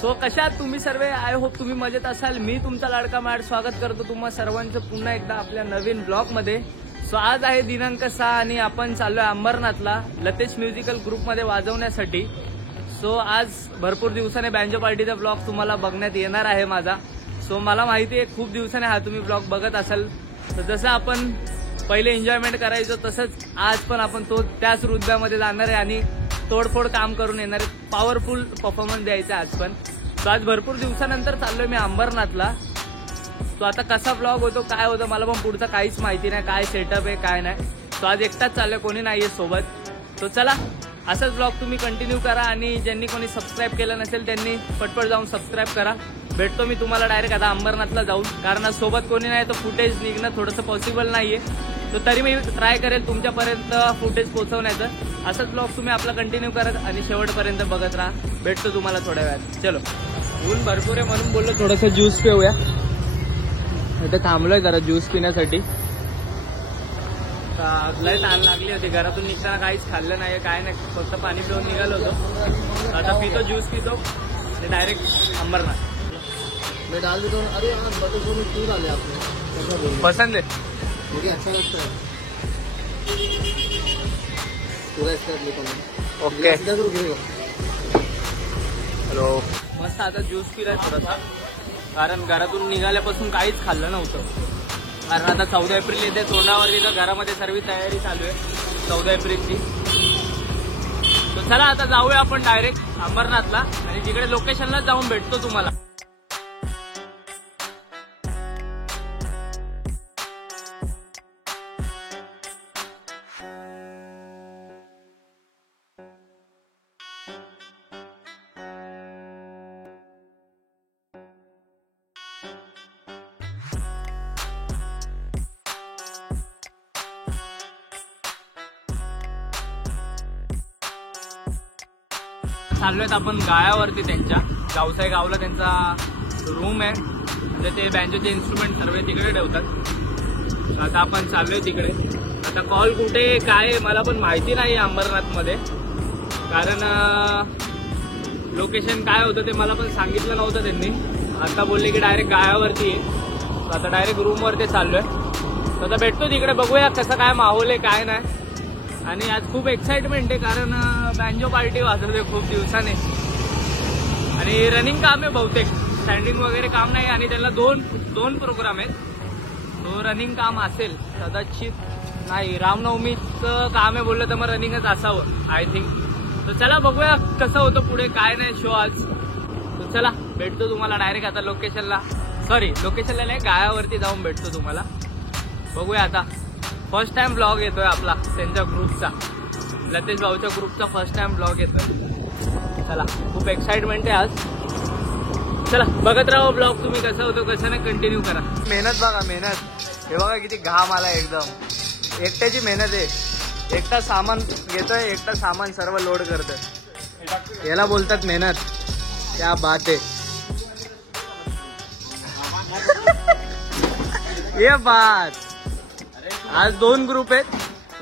So कशात तुम्ही सर्व, आय होप तुम्ही मजेत असाल। मी तुमचा लाडका मॅड स्वागत करतो तुम्हा सर्वांचं पुन्हा एकदा आपल्या नवीन ब्लॉग मध्ये। सो आज आहे दिनांक 6 आणि आपण चाललोय अंबरनाथला लतेश म्युझिकल ग्रुपमध्ये वाजवण्यासाठी। सो आज भरपूर दिवसाने बँजो पार्टीचा ब्लॉग तुम्हाला बघण्यात येणार आहे माझा। सो मला माहिती आहे खूप दिवसाने हा तुम्ही ब्लॉग बघत असाल, तर जसं आपण पहिले एन्जॉयमेंट करायचो तसंच आज पण आपण त्याच रुद्रामध्ये जाणार आहे आणि तोडफोड काम करून येणार आहे, पॉवरफुल परफॉर्मन्स द्यायचा आज पण। सो आज भरपूर दिवसानंतर चाललोय मी अंबरनाथला। तो आता कसा ब्लॉग होतो काय होतं मला पण पुढचं काहीच माहिती नाही, काय सेटअप आहे काय नाही। सो आज एकटाच चाललोय, कोणी नाहीये सोबत। तो चला असाच ब्लॉग तुम्ही कंटिन्यू करा आणि ज्यांनी कोणी सबस्क्राईब केलं नसेल त्यांनी पटपट जाऊन सबस्क्राईब करा। भेटतो मी तुम्हाला डायरेक्ट आता अंबरनाथला जाऊन, कारण आज सोबत कोणी नाही तर फुटेज निघणं थोडंसं पॉसिबल नाहीये। तो तरी मी ट्राय करेल तुमच्यापर्यंत फुटेज पोहोचवण्याचं। असाच ब्लॉग तुम्ही आपला कंटिन्यू करत आणि शेवटपर्यंत बघत राहा। भेटतो तुम्हाला थोड्या वेळात। चलो, ऊन भरपूर आहे म्हणून बोललो थोडंसं ज्यूस पिऊया। इथे थांबलोय जरा ज्यूस पिण्यासाठी। लय ताण लागली होती, घरातून निघताना काहीच खाल्लं नाही काय नाही, फक्त पाणी पिऊन निघालो होतो। आता पितो, ज्यूस पितो आणि डायरेक्ट अंबरनाथ। मैं डाल देता हूँ। अरे हाँ, बटर को क्यों डाले आपने? पसंद है मुझे अच्छा लगता है। पूरा स्टेप लेता हूँ। ओके। गिरेगा। हॅलो, मस्त आता ज्यूस पिलाय थोडासा, कारण घरातून निघाल्यापासून काहीच खाल्लं नव्हतं। कारण आता 14 एप्रिल येते, तोंडावरती तर घरामध्ये सर्व तयारी चालू आहे 14 एप्रिलची। तो चला आता जाऊया आपण डायरेक्ट अंबरनाथला आणि तिकडे लोकेशनला जाऊन भेटतो तुम्हाला। चाललोय आपण गायावरती, त्यांच्या गावसाई गावला त्यांचा रूम आहे, म्हणजे ते बँजोचे इन्स्ट्रुमेंट सर्व तिकडे ठेवतात। आता आपण चाललोय तिकडे। आता कॉल कुठे काय मला पण माहिती नाही अंबरनाथमध्ये, कारण लोकेशन काय होतं ते मला पण सांगितलं नव्हतं त्यांनी। आता बोलले की डायरेक्ट गायावरती आहे। आता डायरेक्ट रूमवरती चाललोय। आता भेटतो तिकडे, बघूया कसं काय माहोल आहे काय नाही। आणि आज खूप एक्साइटमेंट आहे, कारण बँजो पार्टी वाजवते खूप दिवसाने आणि रनिंग काम आहे बहुतेक, स्टँडिंग वगैरे काम नाही। आणि त्यांना दोन प्रोग्राम आहेत, तो रनिंग काम असेल कदाचित, नाही रामनवमीचं काम आहे बोललं तर मग रनिंगच असावं आय थिंक। तर चला बघूया कसं होतं पुढे काय नाही शो आज। तर चला भेटतो तुम्हाला डायरेक्ट आता लोकेशनला नाही, गायावरती जाऊन भेटतो तुम्हाला। बघूया आता, फर्स्ट टाइम ब्लॉग येतोय आपला त्यांच्या ग्रुपचा, लतेश भाऊच्या ग्रुपचा फर्स्ट टाइम ब्लॉग येतोय। चला खूप एक्साइटमेंट आहे आज। चला बघत राहा ब्लॉग तुम्ही, कसं होतो कसं नाही कंटिन्यू करा। मेहनत बघा, मेहनत हे बघा किती घाम आला एकदम। एकट्याची मेहनत आहे, एकटा सामान घेतोय, एकटा सामान सर्व लोड करतोय, याला बोलतात मेहनत। क्या बात आहे ये बात। आज 2 ग्रुप आहेत,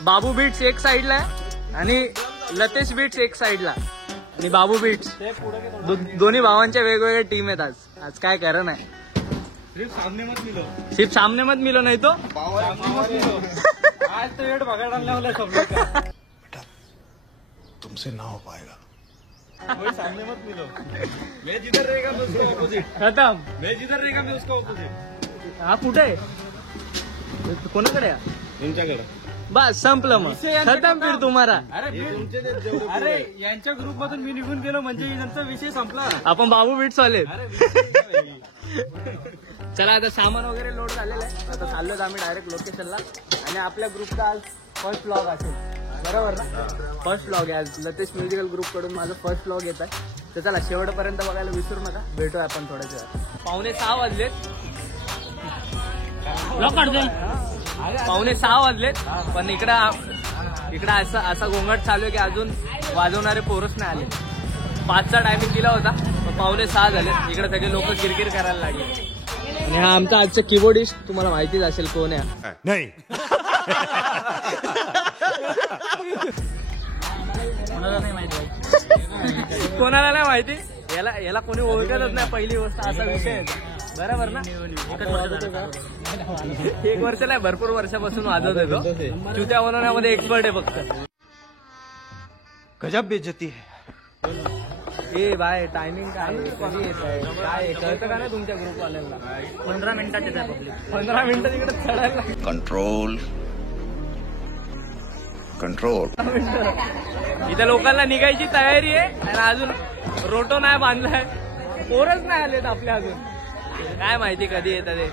बाबू बीट्स एक साइडला आहे आणि लतेश बीट्स एक साइडला आणि बाबू बीट्स, दोन्ही भावांच्या वेगवेगळ्या टीम आहेत आज काय करा नाही। सिर्फ सामने मत मिलो नहीं तो आज तो वेट भगा डालने वाला सब लोग का। बेटा तुमसे ना हो पाएगा। वही सामने मत मिलो। मैं जिधर रहेगा मैं उसका ऑपोजिट खतम, मैं जिधर रहेगा मैं उसका ऑपोजिट। हा कुठे आहे, कोणाकडे आहे? तुमच्याकडे बस संपलं मग, खतम फिर तुम्हाला। अरे यांच्या ग्रुप मधून मी निघून गेलो म्हणजे यांचा विषय संपला। आपण बाबू बीट्स वाले। चला आता सामान वगैरे लोड झालेलं आहे, आता चाललोय आम्ही डायरेक्ट लोकेशनला आणि आपल्या ग्रुपचा आज फर्स्ट ब्लॉग असेल, बरोबर ना? फर्स्ट ब्लॉग आहे आज लतेश म्युझिकल ग्रुप कडून माझा फर्स्ट ब्लॉग येत आहे। तर चला शेवटपर्यंत बघायला विसरू नका, भेटूया आपण थोड्याच वेळात। 5:45 वाजलेत, 5:45 वाजलेत, पण इकडं असा गोंगाट चालू आहे की अजून वाजवणारे पोरच नाही आले। 5चा टायमिंग दिला होता, 5:45 झाले, इकडे सगळे लोक किरकिर करायला लागले। आणि हा आमचा आजचा कीबोर्डिस्ट, तुम्हाला माहितीच असेल कोण आहे। नाही कोणाला नाही माहिती. कोणाला नाही माहिती. याला याला कोणी ओळखतच नाही पहिली गोष्ट, असा विषय आहे. बरोबर ना. एकच वर्ष झालं. 1 वर्ष नाही, भरपूर वर्षापासून वाजवत येतो. चुत्या बनवण्यामध्ये एक्सपर्ट आहे फक्त. गजब बेइज्जती है. ए बाय टायमिंग काय आहे? कधी येत आहे काय आहे? कळतं का नाही तुमच्या ग्रुपवाल्यांना? 15 मिनिटात येत आहे पब्लिक. 15 मिनिटं तिकडे चढायला कंट्रोल कंट्रोल. इथे लोकांना निघायची तयारी आहे आणि अजून रोटो नाही बांधलाय. पोरच नाही आलेत आपल्या अजून. काय माहिती कधी येतात ते.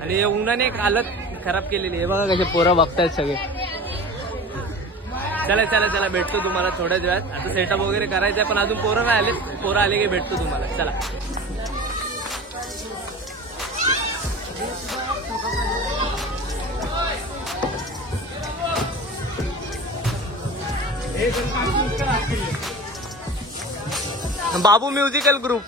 आणि हे उन्हाने एक हालत खराब केलेली आहे. बघा कसे पोरं बघतायत सगळे. चला चला चला, भेटतो तुम्हाला थोड्याच वेळात. आता सेटअप वगैरे करायचंय पण अजून पोरं नाही आलेत. पोरं आले की भेटतो तुम्हाला. चला. बाबू म्युझिकल ग्रुप.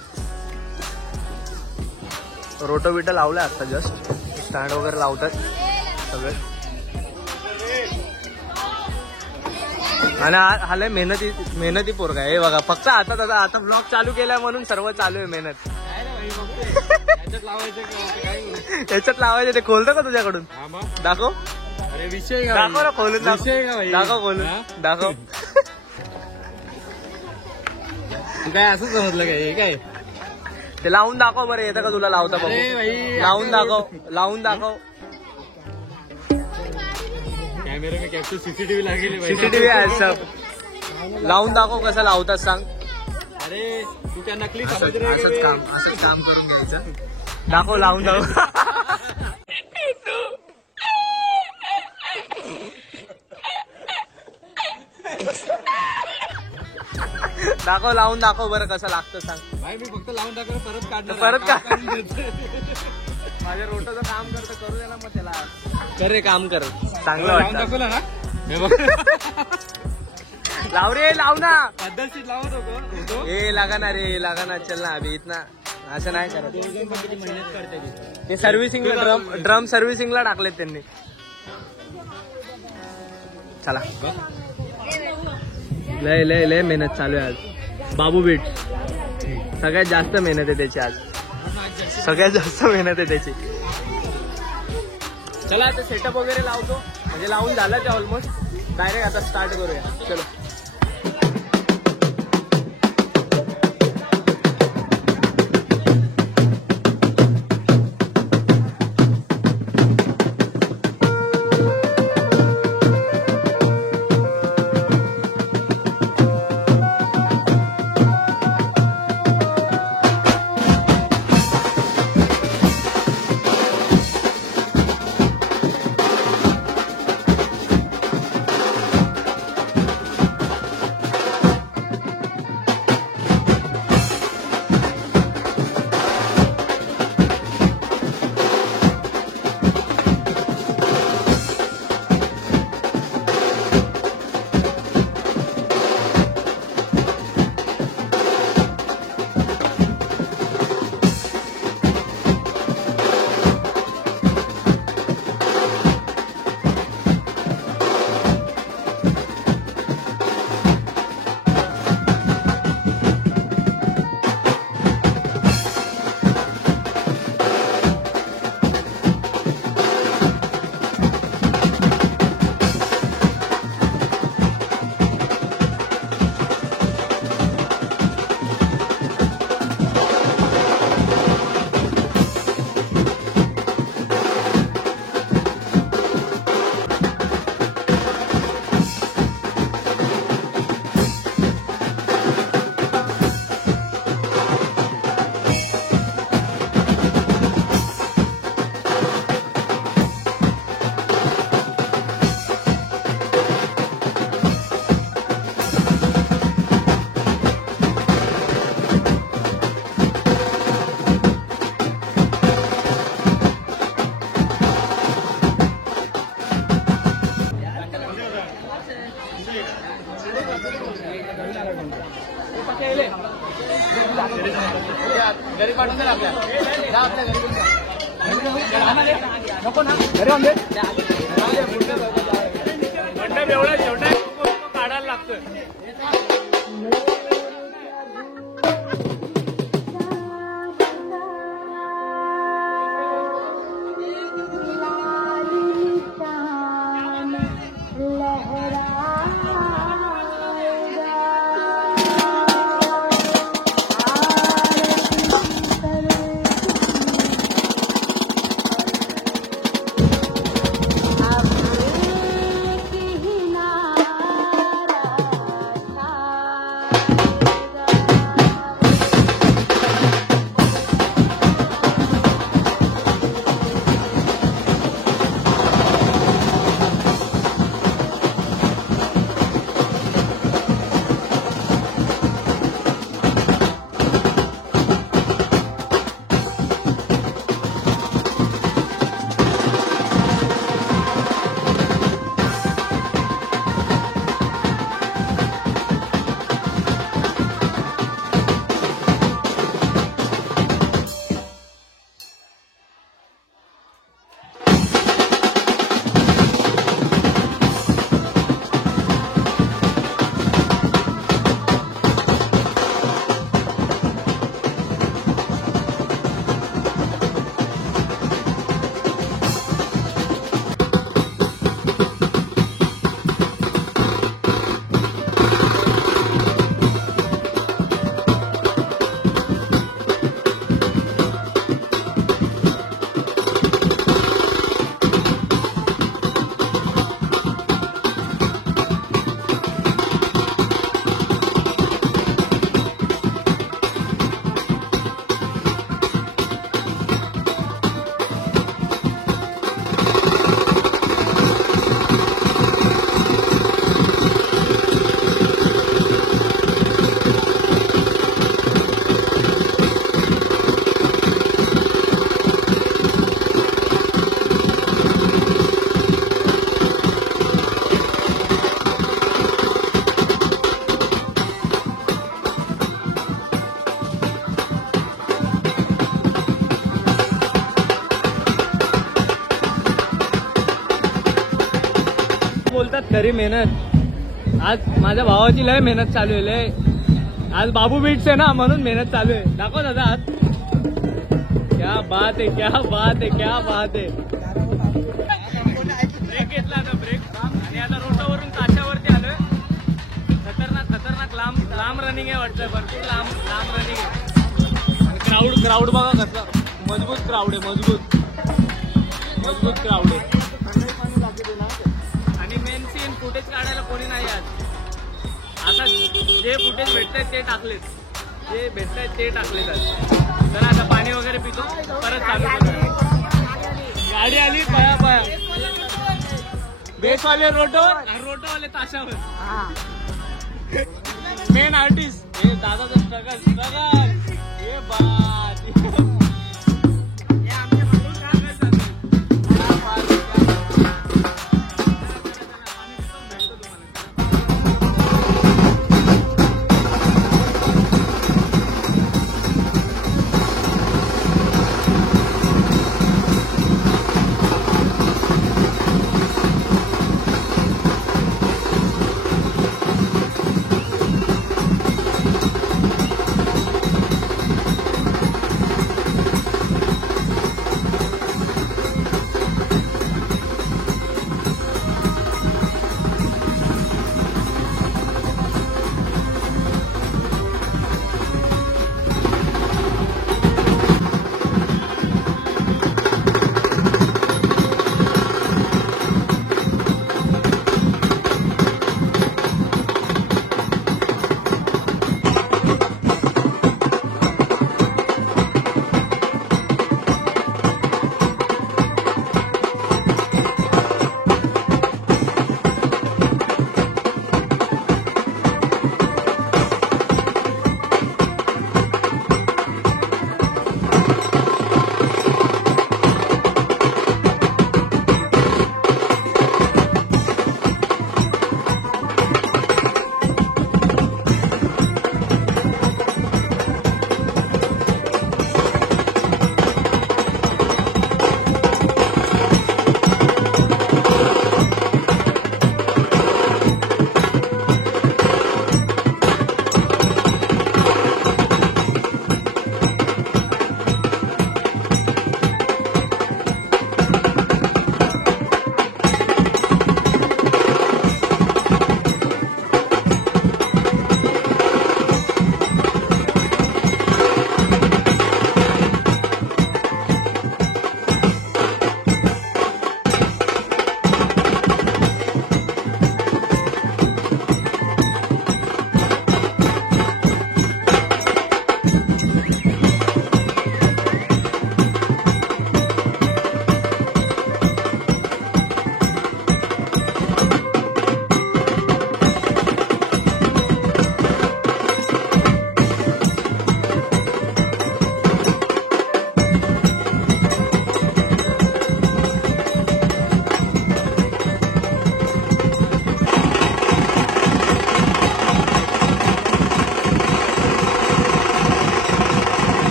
रोटो बिटो लावलाय आता जस्ट. स्टँड वगैरे लावतात सगळे. आणि हाले मेहनती पोरगा आहे. हे बघा फक्त आता ब्लॉग चालू केलाय म्हणून सर्व चालू आहे मेहनत. याच्यात लावायचं ते खोलतं का तुझ्याकडून? दाखव. अरे विषय दाखव ना खोलून. दाखव खोलून दाखव. काय असं समजलं काय काय? ते लावून दाखव बरं. येतं का तुला लावता बघू. लावून दाखव. कॅमेरा में कॅप्चर सीसीटीव्ही लागेल. सीसीटीव्ही आहे सब. लावून दाखव कसं लावतात सांग. अरे तू क्या नकली असंच समज रहे काम करून घ्यायचं. दाखव लावून दाखव. दाखव लावून दाखव बरं कसं लागतं सांग. भाई मी फक्त लावून टाकलं परत काढणार. परत का? माझ्या रोटोचं काम करतं करू दे ना मग त्याला. करे काम कर चांगलं लावून वाटतं. दाखवलं ना. हे बघ लाव रे लाव ना. पद्धतशीर लावत होतो. ए लागा ना रे लागा ना. चल ना अभि इतना असं नाही करत. किती मेहनत करते ते सर्व्हिसिंगला ड्रम सर्व्हिसिंगला टाकलेत त्यांनी. चला. लय मेहनत चालू आहे आज. बाबू बीट सगळ्यात जास्त मेहनत आहे त्याची आज. सगळ्यात जास्त मेहनत आहे त्याची. चला आता सेटअप वगैरे लावतो. म्हणजे लावून झालं ते ऑलमोस्ट. डायरेक्ट आता स्टार्ट करूया. चलो. घरी पाठवून दे आपल्या. जा आपल्या घरी नको ना घरी आणून दे. मंडप एवढा शेवटा काढायला लागतो. फक्त. बोलतात खरी मेहनत. आज माझ्या भावाची लय मेहनत चालू आहे लय. आज बाबू बीट्स आहे ना म्हणून मेहनत चालू आहे. दाखव दादा आज. क्या बात आहे, क्या बात आहे, क्या बात आहे. ब्रेक घेतला आता ब्रेक आणि आता रोटावरून ताशावरती आलोय. खतरनाक खतरनाक लांब रनिंग आहे वाटतं. भरपूर लांब रनिंग आहे. क्राऊड बघा कसं मजबूत क्राऊड आहे. मजबूत क्राऊड आहे. आणि मेन सीन फुटेज काढायला कोणी नाही आज. आता जे फुटेज भेटतायत ते टाकलेत. तर आता पाणी वगैरे पितो परत चालू करू. गाडी आली पया बेसवाले रोटोवाले ताशावर. मेन आर्टिस्ट हे दादाचं स्ट्रगल हे बात.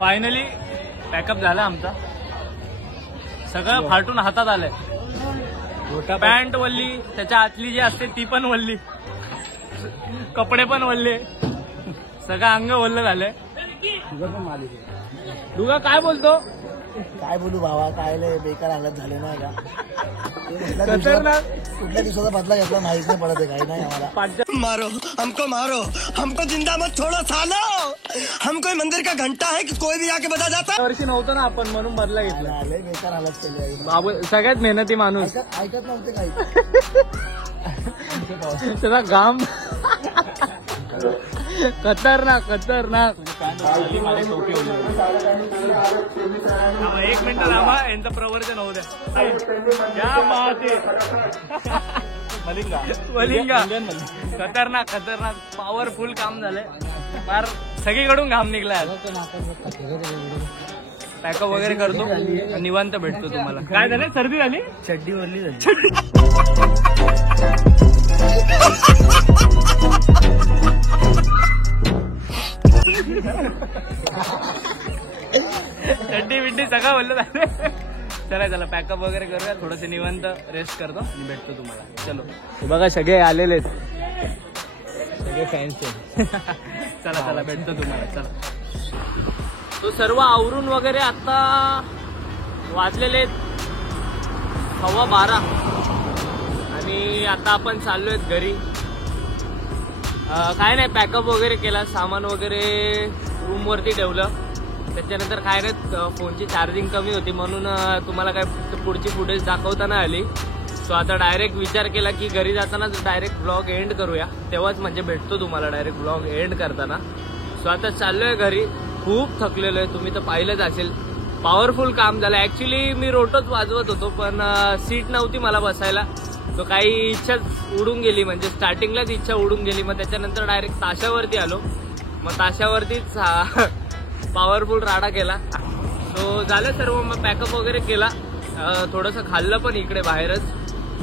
फायनली पॅकअप झाला आमचा. सगळं फाटून हातात आलंय. पॅन्ट वल्ली, त्याच्या आतली जी असते ती पण वल्ली, कपडे पण वल्ले, सगळं अंग वल्ल झालंय. दुगा काय बोलतो? काय बोलू भावा, काय लय बेकार हालत झाले ना का. कुठल्या दिवसाचा बदला घेतला माहित नाही पडत आहे, काही नाही आम्हाला. मारो हमको जिंदा मत छोड़ो सालो. हम कोई मंदिर का घंटा है कि कोई भी आके बता जाता. वर्षी नव्हतं ना आपण, म्हणून बदला घेतला. लय बेकार हालत केली आहे. बाबू सगळ्यात मेहनती माणूस. ऐकत नव्हते काही. त्याचा घाम खतरनाक खतरनाक. एक मिनिट थांबा, यांचं प्रवर्तन होऊ द्या. मलिंगा खतरनाक खतरनाक पॉवरफुल काम झालंय. फार सगळीकडून घाम निघलाय. पॅकअप वगैरे करतो, निवांत भेटतो तुम्हाला. काय झालं, सर्दी झाली, चड्डी वरली झाली. चड्डी बिड्डी सगळं बोललं झालं. चला चला पॅकअप वगैरे करूया, थोडस निवांत रेस्ट करतो आणि भेटतो तुम्हाला. चलो बघा सगळे आलेले आहेत, सगळे फॅन्स आहेत. चला चला भेटतो तुम्हाला. चला तो सर्व आवरून वगैरे आता वाजलेले 12:15 आणि आता आपण चाललोय घरी. काय नाही, पॅकअप वगैरे केला, सामान वगैरे रूम वरती ठेवलं. त्याच्यानंतर काय नाही, फोनची चार्जिंग कमी होती म्हणून तुम्हाला काय पुढची फुटेज दाखवता नाही आली. सो आता डायरेक्ट विचार केला की घरी जाताना डायरेक्ट ब्लॉग एंड करूया, तेव्हाच म्हणजे भेटतो तुम्हाला डायरेक्ट ब्लॉग एंड करताना. सो आता चाललोय घरी. खूप थकलेलो आहे, तुम्ही तर पाहिलंच असेल. पॉवरफुल काम झालं. ऍक्च्युली मी रोटोच वाजवत होतो पण सीट नव्हती मला बसायला, तो काही इच्छाच उडून गेली, म्हणजे स्टार्टिंगलाच इच्छा उडून गेली. मग त्याच्यानंतर डायरेक्ट ताशावरती आलो, मग ताशावरतीच पॉवरफुल राडा केला. सो झालं सर्व. मग पॅकअप वगैरे केला, थोडंसं खाल्लं पण इकडे बाहेरच.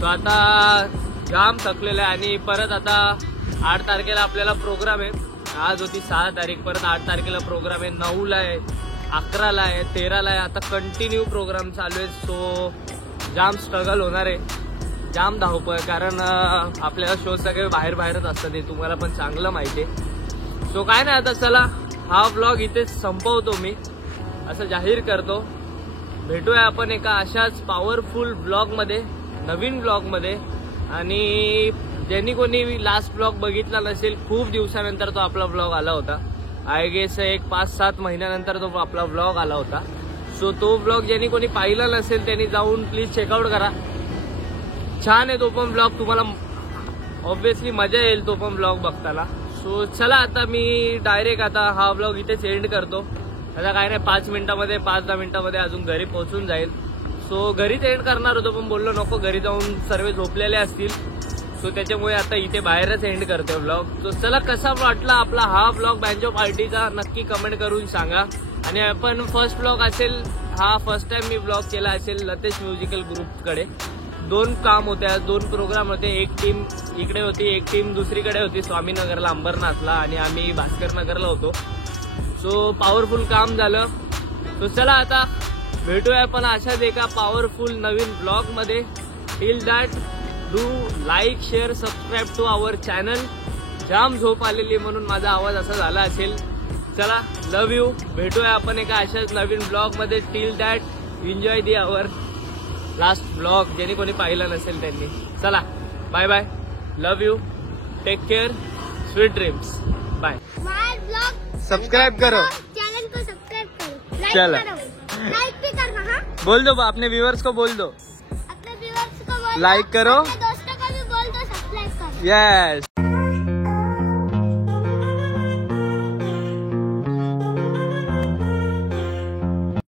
तो आता जाम थकलेला आहे आणि परत आता 8 तारखेला आपल्याला प्रोग्राम आहे. आज होती 6 तारीख, परत 8 तारखेला प्रोग्राम आहे. 9ला आहे, 11ला आहे, 13ला आहे. आता कंटिन्यू प्रोग्राम चालू आहे. सो जाम स्ट्रगल होणार आहे, जाम धावपळ, कारण आपल्याला शो सगळे बाहेरच असतात, हे तुम्हाला पण चांगलं माहिती आहे. सो काय नाही, आता चला हा ब्लॉग इथेच संपवतो, मी असं जाहीर करतो. भेटूया आपण एका अशाच पॉवरफुल ब्लॉगमध्ये, नवीन ब्लॉगमध्ये. आणि ज्यांनी कोणी लास्ट ब्लॉग बघितला नसेल, खूप दिवसानंतर तो आपला ब्लॉग आला होता. आय गेस एक 5-7 महिन्यानंतर तो आपला ब्लॉग आला होता. सो तो ब्लॉग ज्यांनी कोणी पाहिला नसेल त्यांनी जाऊन प्लीज चेकआउट करा. छान आहे तो पण ब्लॉग, तुम्हाला ऑब्व्हियसली मजा येईल तो पण ब्लॉग बघताना. सो चला आता मी डायरेक्ट आता हा ब्लॉग इथेच एंड करतो. आता काय नाही, 5-10 मिनिटामध्ये अजून घरी पोहोचून जाईल. सो घरीच एंड करणार होतो पण बोललो नको, घरी जाऊन सर्व झोपलेले असतील. सो त्याच्यामुळे आता इथे बाहेरच एंड करतोय ब्लॉग. सो चला कसा वाटला आपला हा ब्लॉग बँजो पार्टीचा नक्की कमेंट करून सांगा. आणि आपण फर्स्ट ब्लॉग असेल, हा फर्स्ट टाइम मी ब्लॉग केला असेल लतेश म्युझिकल ग्रुपकडे. 2 काम होत्या, 2 प्रोग्राम होते. एक टीम इकडे होती, एक टीम दुसरीकडे होती, स्वामीनगरला अंबरनाथला, आणि आम्ही भास्कर नगरला होतो. सो पॉवरफुल काम झालं. सो चला आता भेटूया आपण अशाच एका पॉवरफुल नवीन ब्लॉग मध्ये. Till that do like, share, subscribe to our channel. जाम झोप आलेली म्हणून माझा आवाज असा झाला असेल. चला, लव्ह यू. भेटूया आपण एका अशाच नवीन ब्लॉग मध्ये. Till that enjoy the our last blog, ज्यांनी कोणी पाहिलं नसेल त्यांनी. चला bye bye, love you, take care, sweet dreams, bye. Subscribe करो, चैनल को सब्सक्राइब करो, लाइक चलो करो, लाइक भी करना. हाँ, बोल दो अपने व्यूअर्स को, बोल दो अपने व्यूअर्स को बोल, लाइक करो, अपने दोस्तों को भी बोल दो सब्सक्राइब करो. यस.